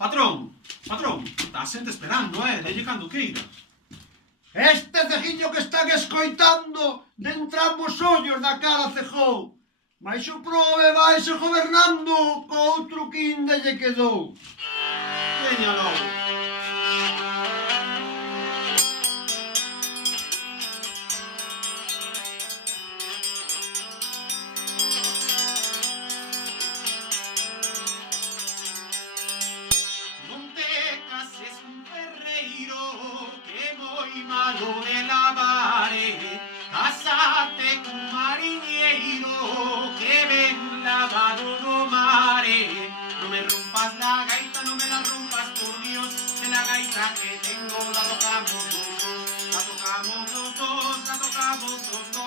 Patrón, está xente esperando, delle cando queira. Este cejiño que están escoitando de entrambos ollos da cara cejou, mais o prove vaise gobernando co outro que ainda lle quedou. Veña logo. Non te cases cun ferreiro que moi malo de lavare. Casate cun mariñeiro que ben lavado do mare. Non me rompas la gaita, non me la rompas, por Dios, de la gaita que tengo la tocamos los dos, la tocamos los dos, la tocamos los dos.